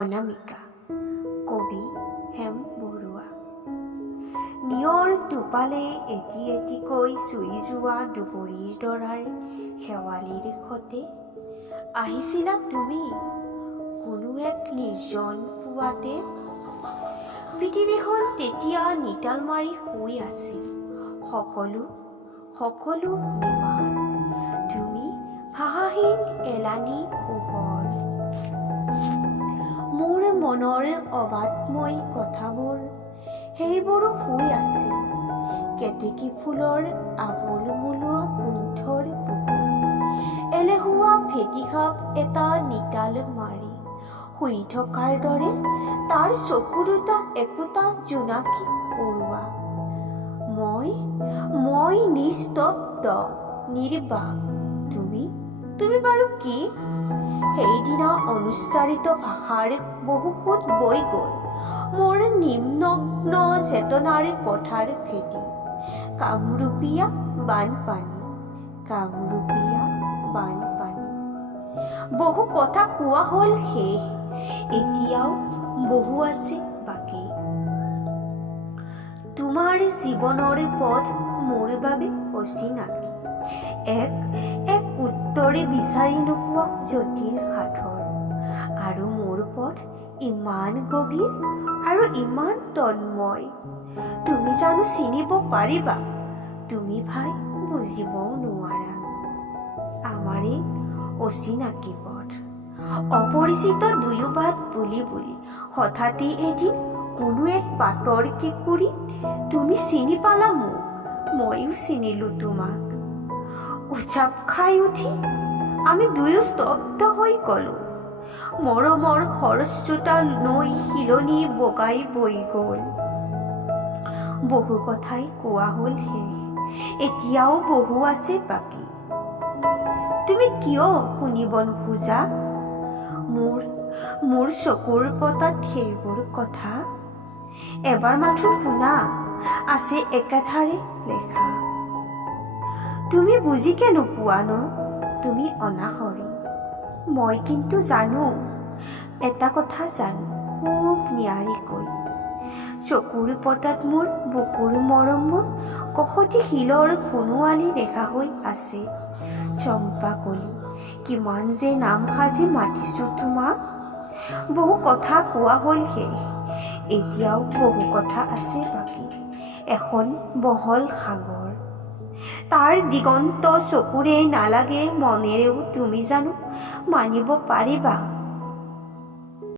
অনামিকা কবি হেম বৰুৱা। নিয়ৰ টোপালে এটি এটিকৈ চুই যোৱা দুবৰিৰ তৰাৰ শেৱালিৰ সতে আহিছিলা তুমি কোনো এক নিৰ্জন পুৱাতে। পৃথিৱীখন তেতিয়া নিতাল মাৰি শুই আছিল, সকলো নিমাত, তুমি ভাষাহীন এলানি পোহৰ। মোৰ মনৰ অবাধময় কথাবোৰ সেইবোৰো শুই আছিল কেতেকী ফুলৰ আবোল মোলোৱা কুণ্ঠৰ বুকুত। এলেহুৱা ফেটি সাপ এটা নিকাল মাৰি শুই থকাৰ দৰে তাৰ চকু দুটা একোটা জোনাকী পৰুৱা। মই নিস্তব্ধ নিৰ্বাক, তুমি বাৰু কি? সেইদিনা অনুচ্চাৰিত ভাষাৰ বহু সোঁত বৈ গ'ল মোৰ নিম্নগ্ন চেতনাৰ পথাৰ ভেদি। কামৰূপীয়া বানপানী। বহু কথা কোৱা হ'ল শেষ, এতিয়াও বহু আছে বাকী। তোমাৰ জীৱনৰ পথ মোৰ বাবে অচিনাকি, এক উত্তৰে বিচাৰি নোপোৱা জটিল সাধৰ। আৰু মোৰ পথ ইমান গভীৰ আৰু ইমান তন্ময়, তুমি জানো চিনিব পাৰিবা? তুমি ভাই বুজিবও নোৱাৰা আমাৰে অচিনাকি পথ। অপৰিচিত দুয়ো বাট বুলি হঠাতে এদিন কোনো এক পাতৰ কেঁকুৰিত তুমি চিনি পালা মোক, ময়ো চিনিলো তোমাক। উচাপ খাই উঠি আমি দুয়ো স্তব্ধ হৈ গ'লো। মৰমৰ খৰস্ৰোতা নৈ শিলনি বগাই বৈ গ'ল। বহু কথাই কোৱা হ'ল শেষ, এতিয়াও বহু আছে বাকী। তুমি কিয় শুনিব নোখোজা মোৰ চকুৰ পতাত সেইবোৰ কথা? এবাৰ মাথো শুনা, আছে একাধাৰে লেখা। তুমি বুজিকে নোপোৱা ন, তুমি অনাসৰী। মই কিন্তু জানো, এটা কথা জানো খুব নিয়াৰিকৈ। চকুৰ পতাত মোৰ বুকুৰ মৰমবোৰ কষটি শিলৰ সোণোৱালী ৰেখা হৈ আছে। চম্পা কলি, কিমান যে নাম সাজি মাতিছো তোমাক। বহু কথা কোৱা হ'ল শেষ, এতিয়াও বহু কথা আছে বাকী। এখন বহল সাগৰ, তাৰ দিগন্ত চকুৰে নালাগে মনেৰেও তুমি জানো মানিব পাৰিবা?